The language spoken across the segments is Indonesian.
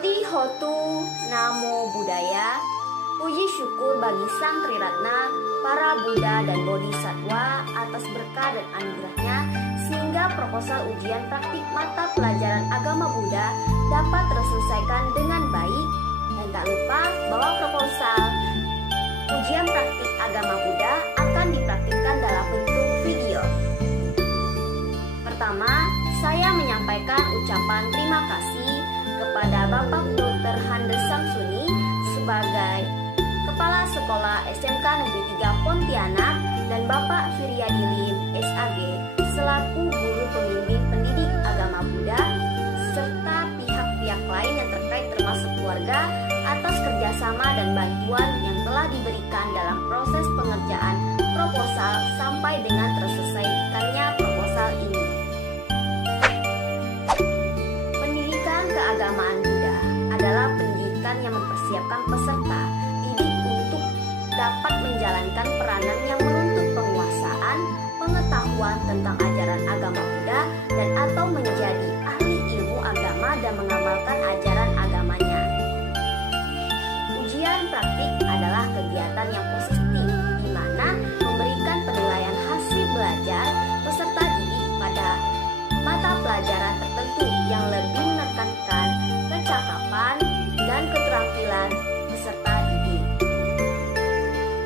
Soti Hotu Namo Buddhaya. Puji syukur bagi Sang Triratna, para Buddha dan Bodhisattva atas berkah dan anugerahnya sehingga proposal ujian praktik mata pelajaran agama Buddha dapat terselesaikan dengan baik. Dan tak lupa bahwa proposal ujian praktik agama Buddha akan dipraktikkan dalam bentuk video. Pertama, saya menyampaikan ucapan terima kasih kepada Bapak Dr. Handes Samsuni sebagai Kepala Sekolah SMK Negeri 3 Pontianak dan Bapak Firyadi Lim SAG selaku guru pembimbing pendidik agama Buddha serta pihak-pihak lain yang terkait termasuk keluarga atas kerjasama dan bantuan yang telah diberikan dalam proses pengerjaan proposal sampai dengan terselesaikannya proposal ini. Pendidikan keagamaan Buddha adalah pendidikan yang mempersiapkan peserta didik untuk dapat menjalankan peranan yang menuntut penguasaan, pengetahuan tentang ajaran agama Buddha dan atau menjadi ahli ilmu agama dan mengamalkan ajaran agamanya. Ujian praktik adalah kegiatan yang positif di mana memberikan penilaian hasil belajar peserta didik pada mata pelajaran tertentu yang lebih menekankan kecakapan dan keterampilan peserta didik.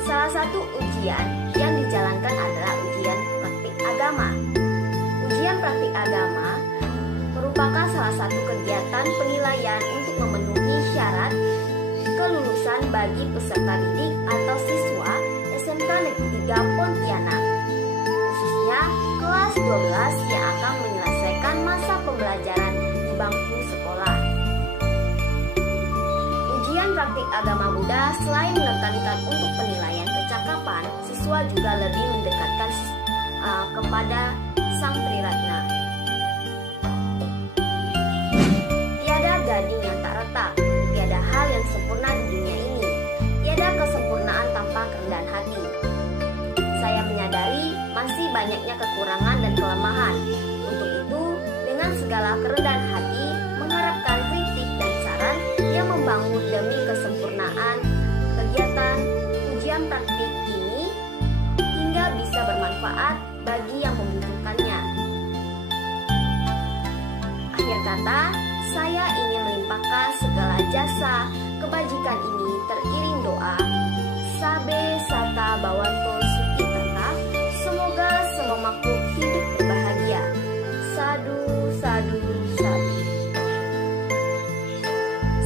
Salah satu ujian yang dijalankan adalah ujian praktik agama. Ujian praktik agama merupakan salah satu kegiatan penilaian untuk memenuhi syarat kelulusan bagi peserta didik atau siswa SMK Negeri 3 Pontianak, khususnya kelas 12 yang akan menyelesaikan masa pembelajaran di bangku sekolah. Ujian praktik agama Buddha selain menekankan untuk penilaian kecakapan, siswa juga lebih mendekatkan kepada Sang Triratna. Tiada gading yang tak retak, tiada hal yang sempurna di dunia ini, tiada kesempurnaan tanpa kerendahan hati. Saya menyadari masih banyaknya kekurangan dan kelemahan. Untuk itu, dengan segala kerendahan hati, mengharapkan kritik dan saran yang membangun demi kesempurnaan kegiatan ujian praktik ini hingga bisa bermanfaat bagi yang membutuhkannya. Akhir kata, saya ingin melimpahkan segala jasa kebajikan ini teriring doa Sabe Sata Bawanto Suki Tata, semoga semua makhluk hidup berbahagia. Sadu, sadu, sadu.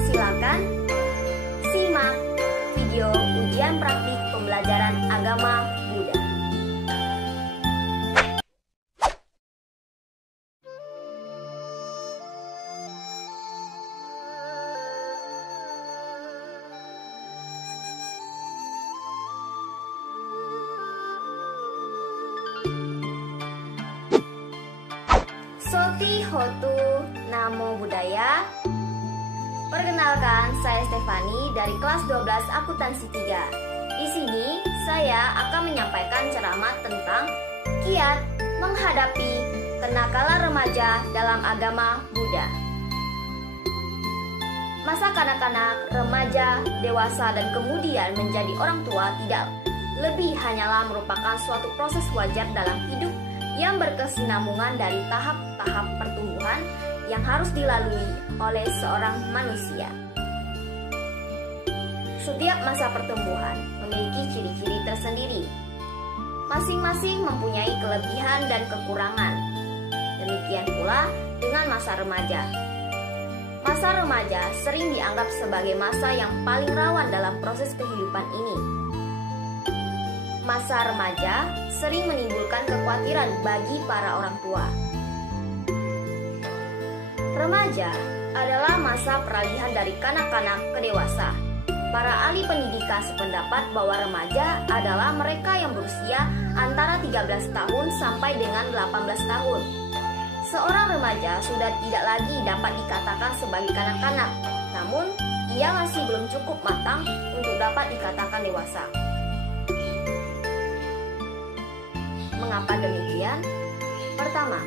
Silakan simak video ujian praktik pembelajaran agama Buddha. Soti Hotu Namo Buddhaya. Perkenalkan, saya Stefani dari kelas 12 Akuntansi 3. Di sini saya akan menyampaikan ceramah tentang kiat menghadapi kenakalan remaja dalam agama Buddha. Masa kanak-kanak, remaja, dewasa, dan kemudian menjadi orang tua tidak lebih hanyalah merupakan suatu proses wajar dalam hidup yang berkesinambungan dari tahap-tahap pertumbuhan yang harus dilalui oleh seorang manusia. Setiap masa pertumbuhan memiliki ciri-ciri tersendiri. Masing-masing mempunyai kelebihan dan kekurangan. Demikian pula dengan masa remaja. Masa remaja sering dianggap sebagai masa yang paling rawan dalam proses kehidupan ini. Masa remaja sering menimbulkan kekhawatiran bagi para orang tua. Remaja adalah masa peralihan dari kanak-kanak ke dewasa. Para ahli pendidikan sependapat bahwa remaja adalah mereka yang berusia antara 13 tahun sampai dengan 18 tahun. Seorang remaja sudah tidak lagi dapat dikatakan sebagai kanak-kanak, namun ia masih belum cukup matang untuk dapat dikatakan dewasa. Mengapa demikian? Pertama,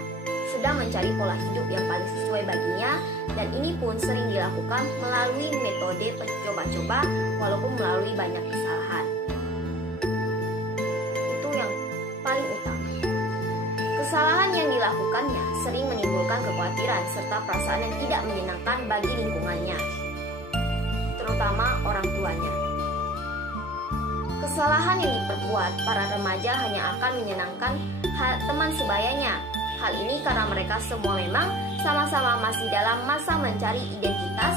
sedang mencari pola hidup yang paling sesuai baginya, dan ini pun sering dilakukan melalui metode coba-coba walaupun melalui banyak kesalahan. Itu yang paling utama. Kesalahan yang dilakukannya sering menimbulkan kekhawatiran serta perasaan yang tidak menyenangkan bagi lingkungannya, terutama orang tuanya. Kesalahan yang diperbuat para remaja hanya akan menyenangkan teman sebayanya. Hal ini karena mereka semua memang sama-sama masih dalam masa mencari identitas.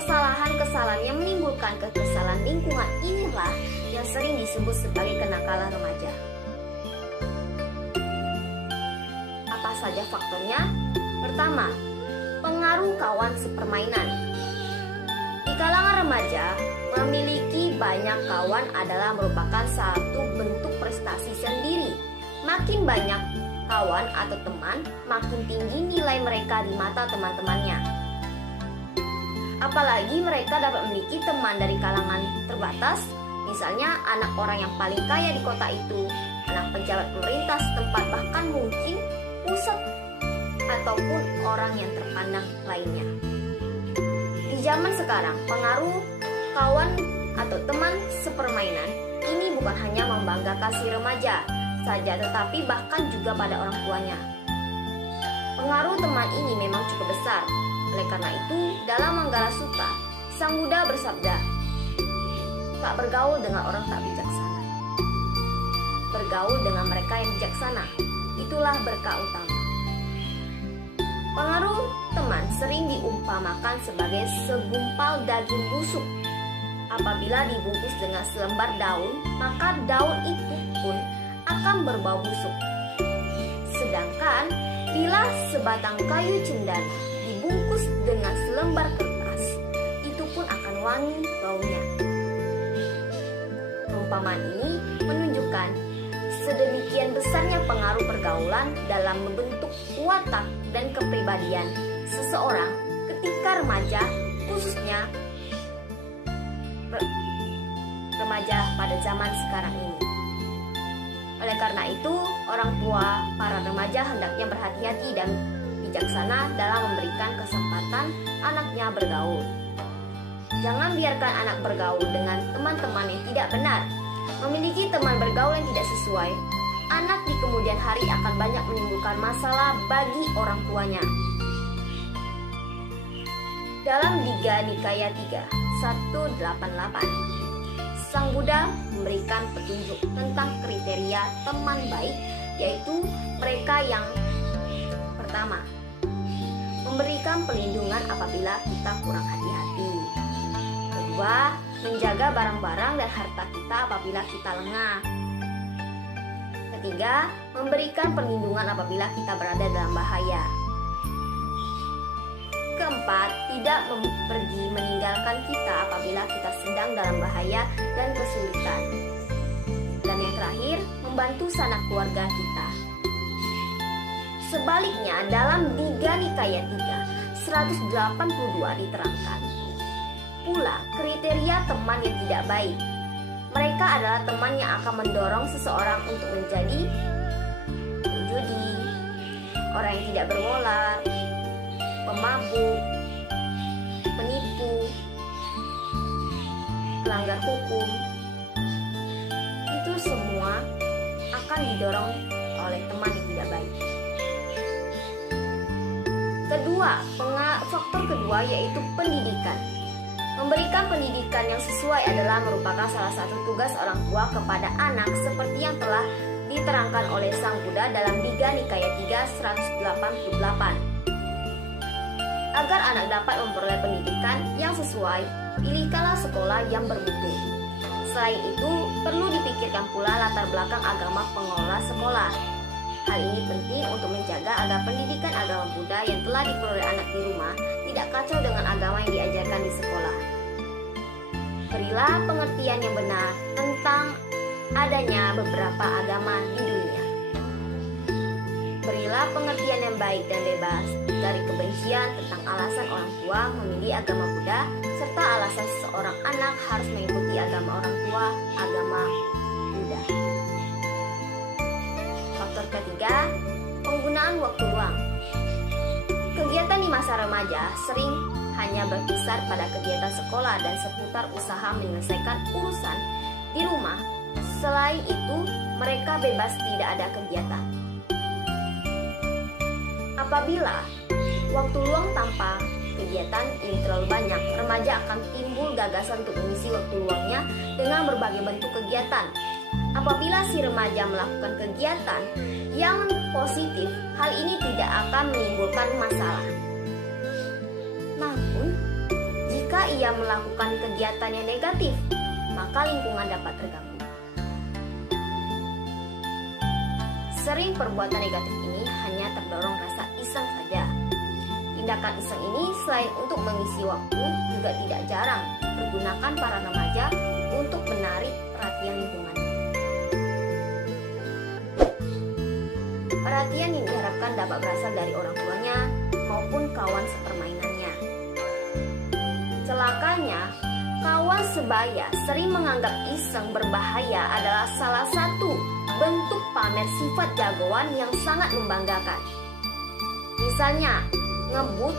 Kesalahan-kesalahan yang menimbulkan kekesalan lingkungan inilah yang sering disebut sebagai kenakalan remaja. Apa saja faktornya? Pertama, pengaruh kawan sepermainan. Di kalangan remaja, memiliki banyak kawan adalah merupakan satu bentuk prestasi sendiri. Makin banyak kawan atau teman, makin tinggi nilai mereka di mata teman-temannya. Apalagi mereka dapat memiliki teman dari kalangan terbatas, misalnya anak orang yang paling kaya di kota itu, anak pejabat pemerintah setempat, bahkan mungkin pusat ataupun orang yang terpandang lainnya. Di zaman sekarang, pengaruh kawan atau teman sepermainan ini bukan hanya membanggakan si remaja saja, tetapi bahkan juga pada orang tuanya. Pengaruh teman ini memang cukup besar. Oleh karena itu, dalam Manggala Sutta, Sang Buddha bersabda, "Tak bergaul dengan orang tak bijaksana. Bergaul dengan mereka yang bijaksana, itulah berkah utama." Pengaruh teman sering diumpamakan sebagai segumpal daging busuk. Apabila dibungkus dengan selembar daun, maka daun itu pun akan berbau busuk. Sedangkan bila sebatang kayu cendana dibungkus dengan selembar kertas, itu pun akan wangi baunya. Perumpamaan ini menunjukkan sedemikian besarnya pengaruh pergaulan dalam membentuk watak dan kepribadian seseorang ketika remaja, khususnya remaja pada zaman sekarang ini. Oleh karena itu, orang tua para remaja hendaknya berhati-hati dan bijaksana dalam memberikan kesempatan anaknya bergaul. Jangan biarkan anak bergaul dengan teman-teman yang tidak benar. Memiliki teman bergaul yang tidak sesuai, anak di kemudian hari akan banyak menimbulkan masalah bagi orang tuanya. Dalam Digha Nikaya 3, 188, Sang Buddha memberikan petunjuk tentang kriteria teman baik, yaitu mereka yang pertama, memberikan perlindungan apabila kita kurang hati-hati. Kedua, menjaga barang-barang dan harta kita apabila kita lengah. Ketiga, memberikan perlindungan apabila kita berada dalam bahaya. Keempat, tidak pergi meninggalkan kita apabila kita sedang dalam bahaya dan kesulitan. Dan yang terakhir, membantu sanak keluarga kita. Sebaliknya, dalam Digha Nikaya 3, 182 diterangkan pula kriteria teman yang tidak baik. Mereka adalah teman yang akan mendorong seseorang untuk menjadi penjudi, orang yang tidak bermoral, pemabuk, penipu, pelanggar hukum. Itu semua akan didorong oleh teman yang tidak baik. Kedua, faktor kedua yaitu pendidikan. Memberikan pendidikan yang sesuai adalah merupakan salah satu tugas orang tua kepada anak seperti yang telah diterangkan oleh Sang Buddha dalam Digha Nikaya 3, 188. Agar anak dapat memperoleh pendidikan yang sesuai, pilihkanlah sekolah yang bermutu. Selain itu, perlu dipikirkan pula latar belakang agama pengelola sekolah. Hal ini penting untuk menjaga agar pendidikan agama Buddha yang telah diperoleh anak di rumah tidak kacau dengan agama yang diajarkan di sekolah. Berilah pengertian yang benar tentang adanya beberapa agama di dunia. Berilah pengertian yang baik dan bebas dari kebencian tentang alasan orang tua memilih agama Buddha serta alasan seorang anak harus mengikuti agama orang tua, agama Buddha. Faktor ketiga, penggunaan waktu luang. di masa remaja sering hanya berkisar pada kegiatan sekolah dan seputar usaha menyelesaikan urusan di rumah. Selain itu, mereka bebas tidak ada kegiatan. Apabila waktu luang tanpa kegiatan ini terlalu banyak, remaja akan timbul gagasan untuk mengisi waktu luangnya dengan berbagai bentuk kegiatan. Apabila si remaja melakukan kegiatan yang positif, hal ini tidak akan menimbulkan masalah. Namun, jika ia melakukan kegiatan yang negatif, maka lingkungan dapat terganggu. Sering perbuatan negatif ini hanya terdorong rasa iseng saja. Tindakan iseng ini selain untuk mengisi waktu, juga tidak jarang digunakan para remaja untuk menarik perhatian lingkungan. Perhatian yang diharapkan dapat berasal dari orang tuanya maupun kawan sepermainannya. Celakanya, kawan sebaya sering menganggap iseng berbahaya adalah salah satu bentuk pamer sifat jagoan yang sangat membanggakan. Misalnya, ngebut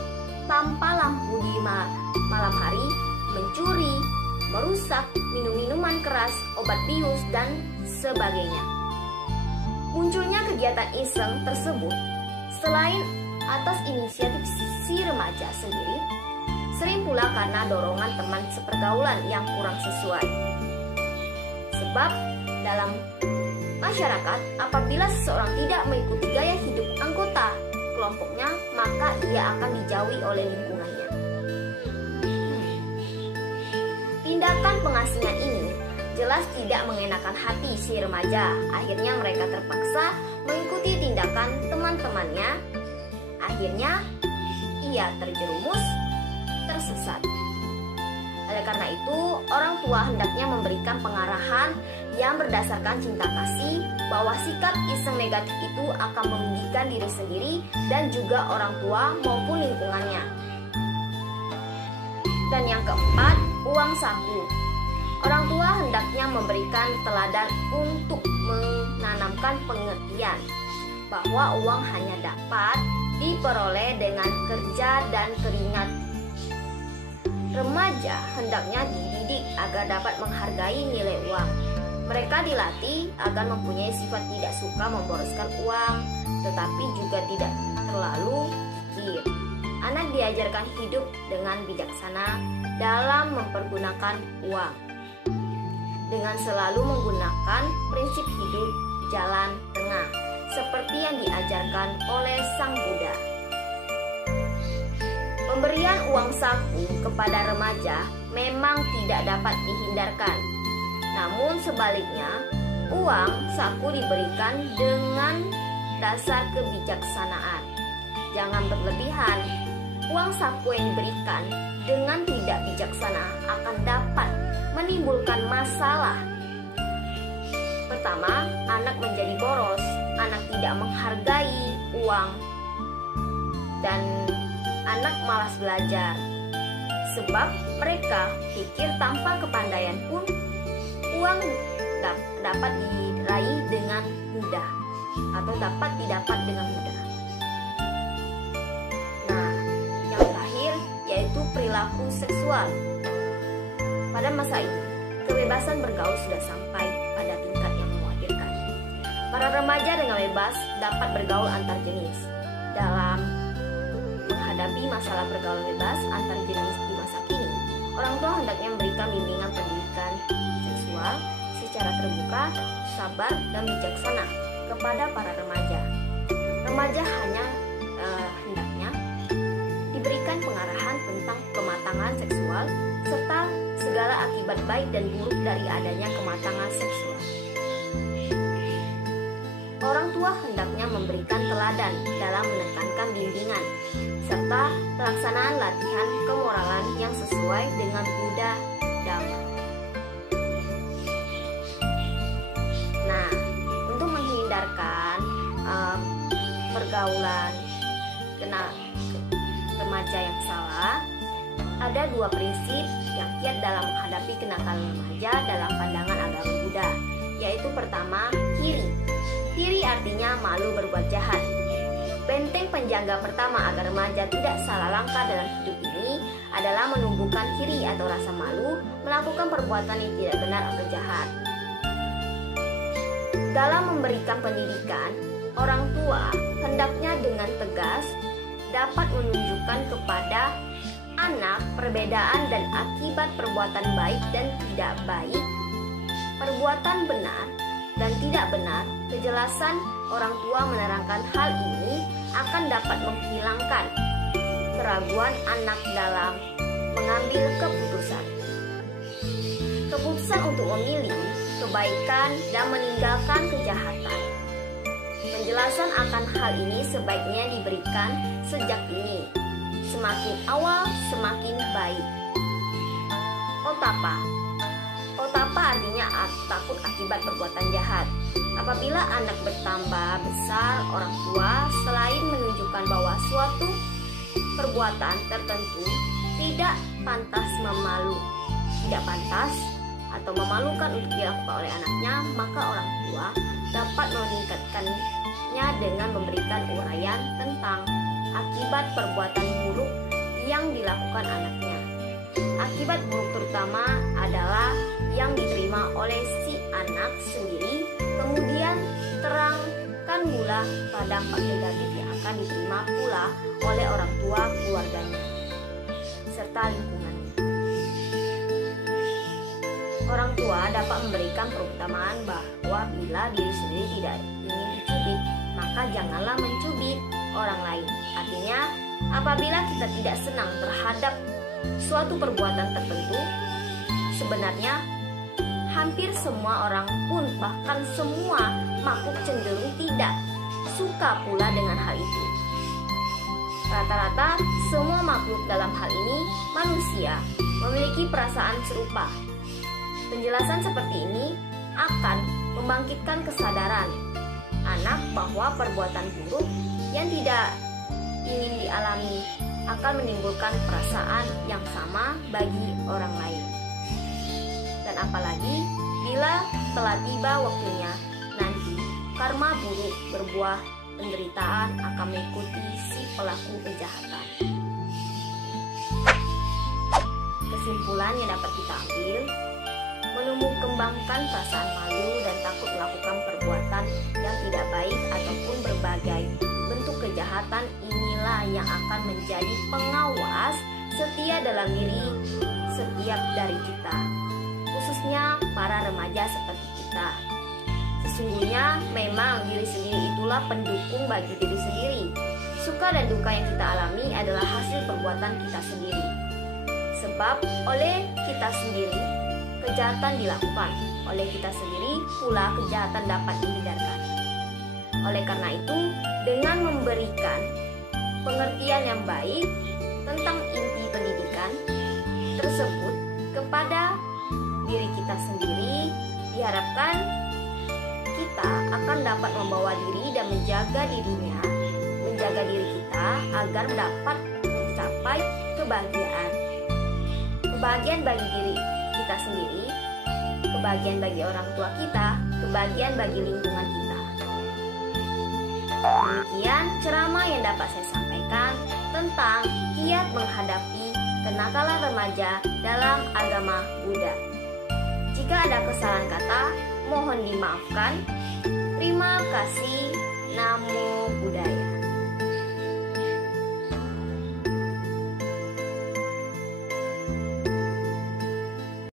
tanpa lampu di malam hari, mencuri, merusak, minum minuman keras, obat bius, dan sebagainya. Munculnya kegiatan iseng tersebut selain atas inisiatif si remaja sendiri, sering pula karena dorongan teman sepergaulan yang kurang sesuai. Sebab dalam masyarakat, apabila seseorang tidak mengikuti gaya hidup anggota kelompoknya, maka ia akan dijauhi oleh lingkungannya. Tindakan pengasingan ini jelas tidak mengenakan hati si remaja. Akhirnya mereka terpaksa mengikuti tindakan teman-temannya. Akhirnya ia terjerumus, tersesat. Oleh karena itu, orang tua hendaknya memberikan pengarahan yang berdasarkan cinta kasih bahwa sikap iseng negatif itu akan merugikan diri sendiri dan juga orang tua maupun lingkungannya. Dan yang keempat, uang saku. Orang tua hendaknya memberikan teladan untuk menanamkan pengertian bahwa uang hanya dapat diperoleh dengan kerja dan keringat. Remaja hendaknya dididik agar dapat menghargai nilai uang. Mereka dilatih agar mempunyai sifat tidak suka memboroskan uang, tetapi juga tidak terlalu kikir. Anak diajarkan hidup dengan bijaksana dalam mempergunakan uang, dengan selalu menggunakan prinsip hidup jalan tengah, seperti yang diajarkan oleh Sang Buddha. Pemberian uang saku kepada remaja memang tidak dapat dihindarkan. Namun sebaliknya, uang saku diberikan dengan dasar kebijaksanaan. Jangan berlebihan. Uang saku yang diberikan dengan tidak bijaksana akan dapat menimbulkan masalah. Pertama, anak menjadi boros, anak tidak menghargai uang, dan anak malas belajar. Sebab mereka pikir tanpa kepandaian pun uang dapat diraih dengan mudah atau dapat didapat dengan mudah. Nah, yang terakhir yaitu perilaku seksual. Pada masa ini, kebebasan bergaul sudah sampai pada tingkat yang mengkhawatirkan. Para remaja dengan bebas dapat bergaul antar jenis. Dalam menghadapi masalah pergaulan bebas antar jenis di masa kini, orang tua hendaknya memberikan bimbingan pendidikan seksual secara terbuka, sabar, dan bijaksana kepada para remaja. Remaja hanya hendaknya diberikan pengarahan tentang kematangan seksual serta segala akibat baik dan buruk dari adanya kematangan seksual. Orang tua hendaknya memberikan teladan dalam menekankan bimbingan serta pelaksanaan latihan kemoralan yang sesuai dengan Buddha Dhamma. Nah, untuk menghindarkan pergaulan remaja yang salah, ada dua prinsip yang kiat dalam menghadapi kenakalan remaja dalam pandangan agama Buddha, yaitu pertama, kiri. Kiri artinya malu berbuat jahat. Benteng menjaga pertama agar remaja tidak salah langkah dalam hidup ini adalah menumbuhkan iri atau rasa malu melakukan perbuatan yang tidak benar atau jahat. Dalam memberikan pendidikan, orang tua hendaknya dengan tegas dapat menunjukkan kepada anak perbedaan dan akibat perbuatan baik dan tidak baik, perbuatan benar dan tidak benar. Kejelasan orang tua menerangkan hal ini akan dapat menghilangkan keraguan anak dalam mengambil keputusan. Keputusan untuk memilih kebaikan dan meninggalkan kejahatan. Penjelasan akan hal ini sebaiknya diberikan sejak dini. Semakin awal, semakin baik. Otapa. Otapa artinya takut akibat perbuatan jahat. Apabila anak bertambah besar, orang tua selain menunjukkan bahwa suatu perbuatan tertentu tidak pantas atau memalukan untuk dilakukan oleh anaknya, maka orang tua dapat meningkatkannya dengan memberikan uraian tentang akibat perbuatan buruk yang dilakukan anaknya. Akibat buruk terutama adalah yang diterima oleh si anak sendiri, kemudian terangkan pula pada dampak negatif yang akan diterima pula oleh orang tua keluarganya serta lingkungannya. Orang tua dapat memberikan perutamaan bahwa bila diri sendiri tidak ingin dicubit, maka janganlah mencubit orang lain. Artinya, apabila kita tidak senang terhadap suatu perbuatan tertentu, sebenarnya hampir semua orang pun, bahkan semua makhluk cenderung tidak suka pula dengan hal itu. Rata-rata semua makhluk dalam hal ini manusia memiliki perasaan serupa. Penjelasan seperti ini akan membangkitkan kesadaran anak bahwa perbuatan buruk yang tidak ingin dialami akan menimbulkan perasaan yang sama bagi orang lain. Dan apalagi bila telah tiba waktunya nanti, karma buruk berbuah penderitaan akan mengikuti si pelaku kejahatan. Kesimpulan yang dapat kita ambil, menumbuh kembangkan perasaan malu dan takut melakukan perbuatan yang tidak baik ataupun berbagai bentuk kejahatan inilah yang akan menjadi pengawas setia dalam diri setiap dari kita, khususnya para remaja seperti kita. Sesungguhnya memang diri sendiri itulah pendukung bagi diri sendiri. Suka dan duka yang kita alami adalah hasil perbuatan kita sendiri. Sebab oleh kita sendiri kejahatan dilakukan, oleh kita sendiri pula kejahatan dapat dihindarkan. Oleh karena itu, dengan memberikan pengertian yang baik tentang inti pendidikan tersebut kepada diri kita sendiri, diharapkan kita akan dapat membawa diri dan menjaga diri kita agar dapat mencapai kebahagiaan. Kebahagiaan bagi diri kita sendiri, kebahagiaan bagi orang tua kita, kebahagiaan bagi lingkungan kita. Demikian ceramah yang dapat saya sampaikan tentang kiat menghadapi kenakalan remaja dalam agama Buddha. Jika ada kesalahan kata, mohon dimaafkan. Terima kasih. Namo Buddhaya.